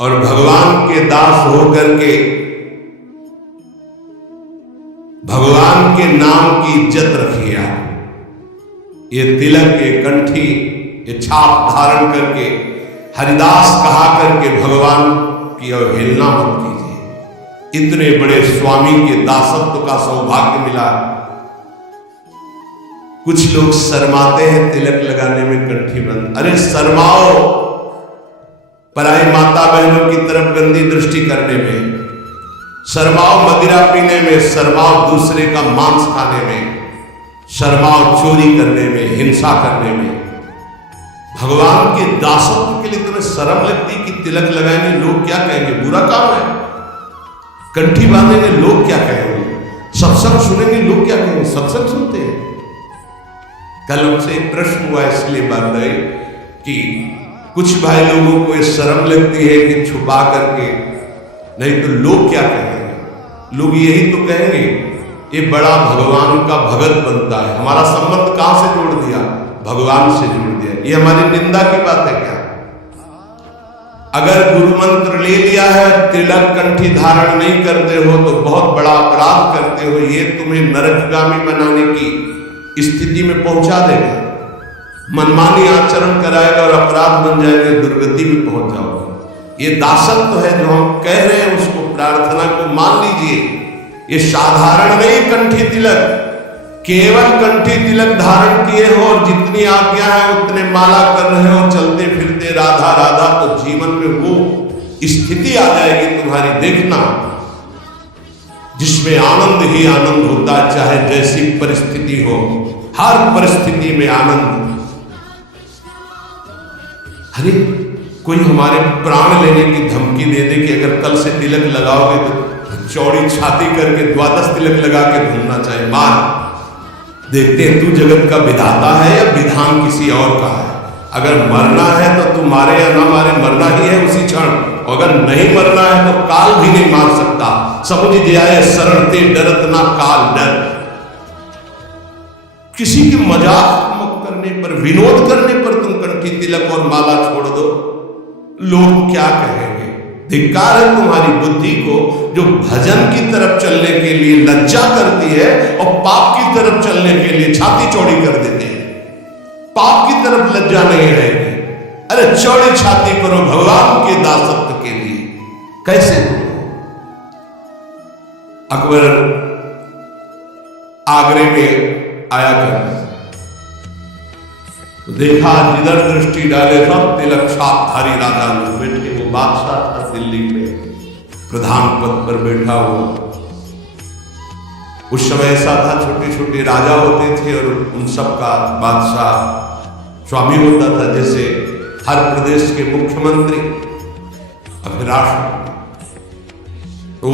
और भगवान के दास होकर के भगवान के नाम की इज्जत रखिए आप। ये तिलक, ये कंठी, ये छाप धारण करके हरिदास कहा करके भगवान की अवहेलना मत कीजिए। इतने बड़े स्वामी के दासत्व का सौभाग्य मिला। कुछ लोग शर्माते हैं तिलक लगाने में, कंठी बंद। अरे शर्माओ पराई माता बहनों की तरफ गंदी दृष्टि करने में, शर्माओ मदिरा पीने में, शर्माओ दूसरे का मांस खाने में, शर्माओ चोरी करने में, हिंसा करने में। भगवान के दासत्व के लिए तुम्हें शर्म लगती कि तिलक लगाएंगे लोग क्या कहेंगे, बुरा काम है। कंठी बांधेंगे लोग क्या कहेंगे, सत्संग सुनेंगे लोग क्या कहेंगे, सत्संग सुनते हैं। कल उनसे एक प्रश्न हुआ, इसलिए बात आई कि कुछ भाई लोगों को ये शर्म लगती है कि छुपा करके, नहीं तो लोग क्या कहेंगे। लोग यही तो कहेंगे ये बड़ा भगवान का भगत बनता है। हमारा संबंध कहां से जोड़ दिया, भगवान से जोड़ दिया। ये हमारी निंदा की बात है क्या? अगर गुरु मंत्र ले लिया है, तिलक कंठी धारण नहीं करते हो तो बहुत बड़ा अपराध करते हो। ये तुम्हें नरकगामी बनाने की स्थिति में पहुंचा देगा, मनमानी आचरण कराएगा और अपराध बन जाएगा, दुर्गति में पहुंच जाओगे। ये दासत्व है जो हम कह रहे हैं, उसको प्रार्थना को मान लीजिए। ये साधारण नहीं कंठी तिलक, केवल कंठी तिलक धारण किए हो और जितनी आज्ञा है उतने माला कर रहे हो, चलते फिरते राधा राधा, तो जीवन में वो स्थिति आ जाएगी तुम्हारी, देखना, जिसमें आनंद ही आनंद होता है, चाहे जैसी परिस्थिति हो, हर परिस्थिति में आनंद। अरे कोई हमारे प्राण लेने की धमकी दे दे कि अगर कल से तिलक लगाओगे तो चौड़ी छाती करके 12 तिलक लगा के घूमना चाहिए, मार देखते हैं तू जगत का विधाता है या विधान किसी और का है। अगर मरना है तो तू मारे या ना मारे, मरना ही है उसी क्षण। अगर नहीं मरना है तो काल भी नहीं मार सकता। समझ जाए शरणते डरत ना काल डर। किसी की मजाक करने पर, विनोद करने पर तुम कंठी तिलक और माला छोड़ दो, लोग क्या कहेंगे। धिक्कार है तुम्हारी बुद्धि को जो भजन की तरफ चलने के लिए लज्जा करती है और पाप की तरफ चलने के लिए छाती चौड़ी कर देते हैं। पाप की तरफ लज्जा नहीं रहेगी। अरे चौड़ी छाती करो भगवान के दासत्व के लिए। कैसे? अकबर आगरे में आया कर तो देखा जिधर दृष्टि डाले सब तिलक छापधारी राजा लोग बैठे। वो बादशाह था दिल्ली में, प्रधान पद पर बैठा हुआ। उस समय ऐसा था, छोटे छोटे राजा होते थे और उन सब का बादशाह स्वामी होता था। जैसे हर प्रदेश के मुख्यमंत्री अपने राष्ट्र, तो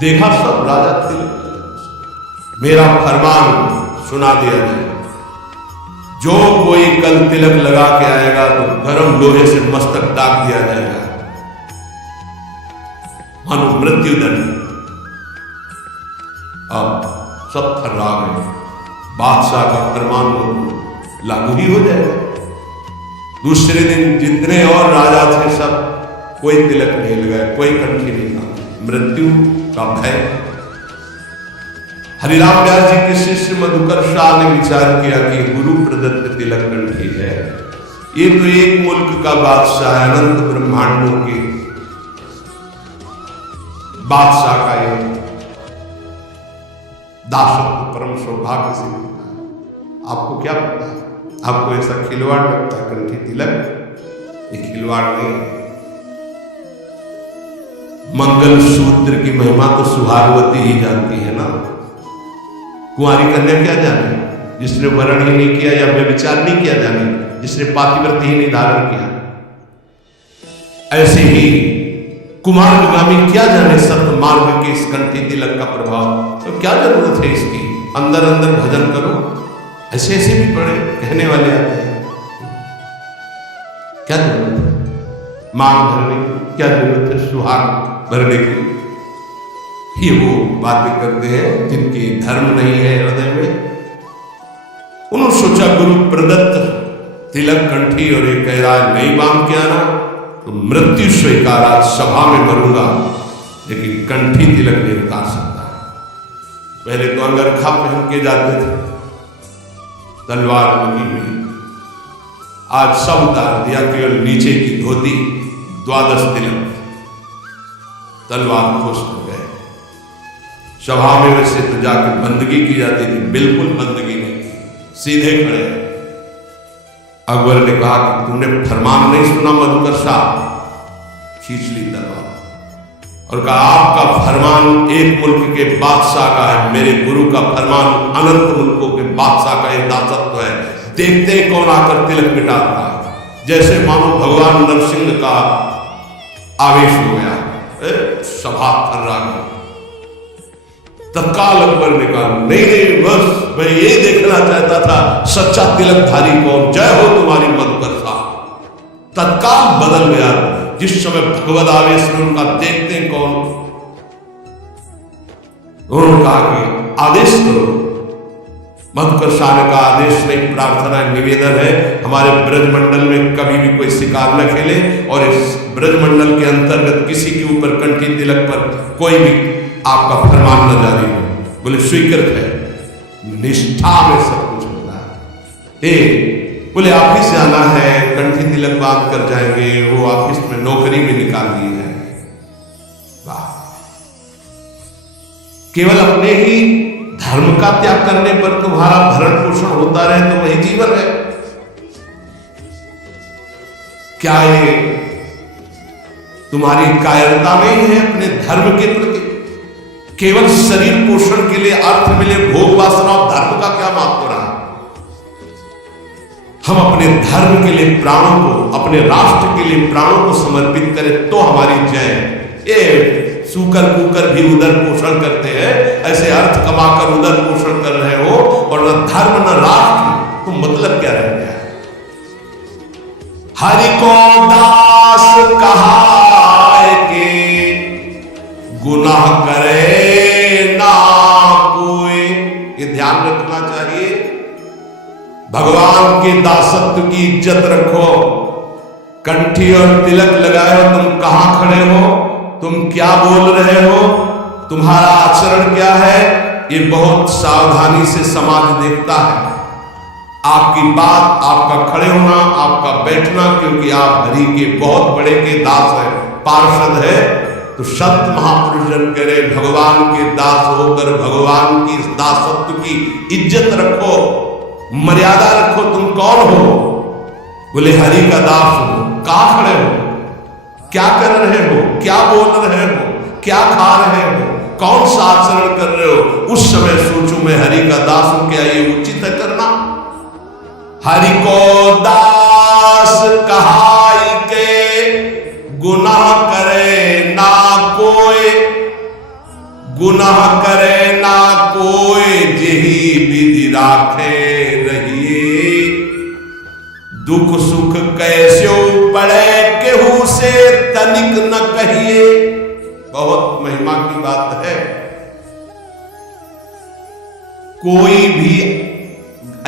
देखा सब राजा तिलक, मेरा फरमान सुना दिया जाए, जो कोई कल तिलक लगा के आएगा तो गर्म लोहे से मस्तक दाग दिया जाएगा, मानो मृत्यु दंड। अब सब थर्रा गए, बादशाह का फरमान लागू ही हो जाएगा। दूसरे दिन जितने और राजा थे सब कोई तिलक नहीं लगाए, कोई कंठी नहीं था, मृत्यु का भय। हरिराम व्यास जी के शिष्य मधुकर शाह ने विचार किया कि गुरु प्रदत्त तिलक कंठी है, ये तो एक मुल्क का बादशाह है, अनंत ब्रह्मांडों के बादशाह का ये दासत्व परम सौभाग्य से मिलता है। आपको क्या पता है? आपको ऐसा खिलवाड़ लगता है कंठी तिलक? ये खिलवाड़ नहीं है। मंगल सूत्र की महिमा तो सुहागवती ही जानती है ना। कुंवारी कन्या क्या जाने, जिसने वरण ही नहीं किया या व्यभिचार नहीं किया जाने, जिसने पातिव्रत ही नहीं धारण किया। ऐसे ही कुमारगामी क्या जाने सत्य मार्ग के इस कंठी तिलक का प्रभाव। तो क्या जरूरत है इसकी, अंदर अंदर भजन करो। ऐसे ऐसे भी बड़े कहने वाले आते हैं, क्या जरूरत है मांग भरने की, क्या जरूरत है सुहाग भरने की। ये वो बातें करते हैं जिनकी धर्म नहीं है हृदय में। उन्होंने सोचा गुरु प्रदत्त तिलक कंठी और ये कह रहा है नहीं बांध के आना, तो मृत्यु स्वीकारा, सभा में मरूंगा लेकिन कंठी तिलक नहीं उतार सकता। पहले तो अंगरखा पहन के जाते थे, तलवार लगी हुई, आज सब उतार दिया, केवल नीचे की धोती, 12 तिलक, तलवार खोस हो गए। सभा में वैसे तो जाकर बंदगी की जाती थी, बिल्कुल बंदगी नहीं की, सीधे खड़े। अकबर ने कहा कि तुमने फरमान नहीं सुना मधुकर साहब? खींच ली तलवार और कहा आपका फरमान एक मुल्क के बादशाह का है, मेरे गुरु का फरमान अनंत मुल्कों के बादशाह का एक दासत्व है। देखते ही कौन आकर तिलक मिटाता है, जैसे मानो भगवान नरसिंह का आवेश हो गया, सभा थर्रा गई। तत्काल अकबर ने कहा नहीं नहीं, बस मैं ये देखना चाहता था सच्चा तिलकधारी कौन, जय हो तुम्हारी मधुकर साहब। तत्काल बदल गया जिस समय भगवद आवेश में उनका देखते हैं कौन। उन्होंने कहा कि आदेश करो। मधुकर शाह ने कहा आदेश नहीं, प्रार्थना निवेदन है, हमारे ब्रजमंडल में कभी भी कोई शिकार न खेले और इस ब्रजमंडल के अंतर्गत किसी के ऊपर कंठी तिलक पर कोई भी आपका फरमान न जारी हो। बोले स्वीकृत है, निष्ठा में सब कुछ होता है। बोले ऑफिस जाना है, कंठी तिलक बांध कर जाएंगे, वो ऑफिस में नौकरी में निकाल दिए जाएंगे। वाह, केवल अपने ही धर्म का त्याग करने पर तुम्हारा भरण पोषण होता रहे तो वही जीवन है क्या? ये तुम्हारी कायरता नहीं है अपने धर्म के प्रति? केवल शरीर पोषण के लिए अर्थ मिले भोग वासना और धर्म का क्या महत्व रहा? हम अपने धर्म के लिए प्राणों को, अपने राष्ट्र के लिए प्राणों को समर्पित करें तो हमारी जय। ये सूकर कुकर भी उदर पोषण करते हैं, ऐसे अर्थ कमाकर उदर पोषण कर रहे हो और न धर्म न राष्ट्र, तो मतलब क्या रह गया? हरि को दास कहाए के गुनाह करे ना कोई। ये ध्यान रखना चाहिए। भगवान के दासत्व की इज्जत रखो। कंठी और तिलक लगाए हो, तुम कहां खड़े हो, तुम क्या बोल रहे हो, तुम्हारा आचरण क्या है, ये बहुत सावधानी से समाज देखता है। आपकी बात, आपका खड़े होना, आपका बैठना, क्योंकि आप हरि के बहुत बड़े के दास हैं, पार्षद है। तो संत महापुरुष जन कह रहे भगवान के दास होकर भगवान की दासत्व की इज्जत रखो, मर्यादा रखो। तुम कौन हो? बोले हरि का दास हो। कहां खड़े हो, क्या कर रहे हो, क्या बोल रहे हो, क्या खा रहे हो, कौन सा आचरण कर रहे हो? उस समय सोचो मैं हरि का दास हूं, क्या ये उचित है करना? हरि को दास कहाई के गुनाह करे ना कोई, गुनाह करे ना कोई, जेही विधि राखे रहिए। दुख सुख कैस्यो पड़े केहू से तनिक न कहिए। बहुत महिमा की बात है। कोई भी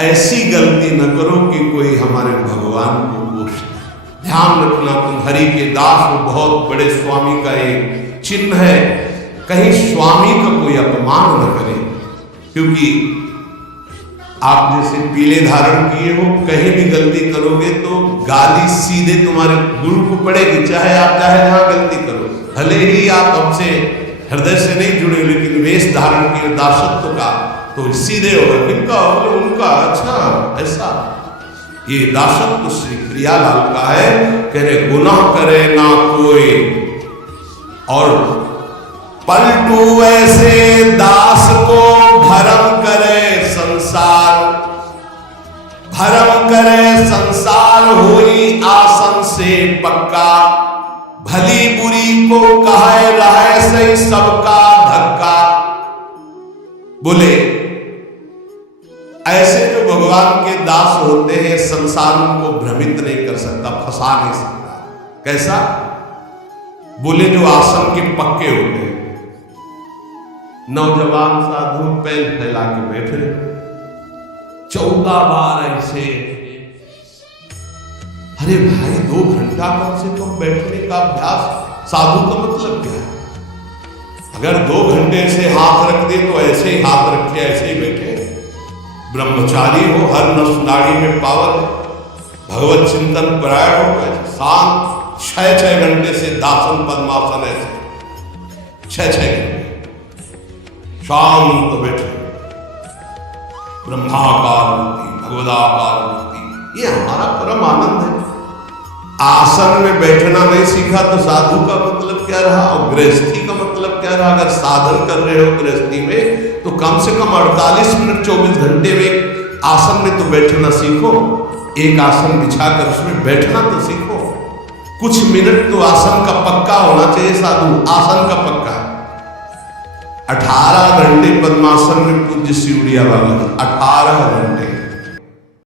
ऐसी गलती न करो कि कोई हमारे भगवान को कोष्ठ। ध्यान रखना, तुम हरि के दास हो, बहुत बड़े स्वामी का एक चिन्ह है। कहीं स्वामी का कोई अपमान न करे, क्योंकि आप जैसे पीले धारण किए हो, कहीं भी गलती करोगे तो गाली सीधे तुम्हारे गुरु को पड़ेगी, चाहे आप चाहे जहां गलती करो। भले ही आप हमसे हृदय से नहीं जुड़े, लेकिन वेश धारण किए दासत्व का तो सीधे होगा। किनका? उनका। अच्छा, ऐसा ये दासत्व श्री प्रियालाल का है। कह रहे गुनाह करे ना कोई, और पलटू ऐसे दास को भरम करे संसार, भरम करे संसार होई आसन से पक्का। भली बुरी को कहे रहे से सबका धक्का। बोले ऐसे जो भगवान के दास होते हैं, संसार उनको भ्रमित नहीं कर सकता, फंसा नहीं सकता। कैसा? बोले जो आसन के पक्के होते हैं। नौजवान साधु पैर फैला के बैठे, 14 बार ऐसे अरे भाई 2 घंटा कम से कम बैठने का अभ्यास, साधु का मतलब क्या है? अगर 2 घंटे से हाथ रख दे तो ऐसे ही हाथ रखे ऐसे ही बैठे, ब्रह्मचारी हो, हर नस नाड़ी में पावर है, भगवत चिंतन परायण हो, ऐसे शांत 6-6 घंटे से दासन पद्मासन ऐसे 6-6 घंटे शांत बैठे, ब्रह्माकार मूर्ति, भगवदाकार मूर्ति, ये हमारा परम आनंद है। आसन में बैठना नहीं सीखा तो साधु का मतलब क्या रहा और गृहस्थी का मतलब क्या रहा? अगर साधन कर रहे हो गृहस्थी में तो कम से कम 48 मिनट 24 घंटे में आसन में तो बैठना सीखो, एक आसन बिछाकर उसमें बैठना तो सीखो, कुछ मिनट तो आसन का पक्का होना चाहिए। साधु आसन का पक्का 18 घंटे पद्मासन में पूज्य सिवड़िया बाबा 18 घंटे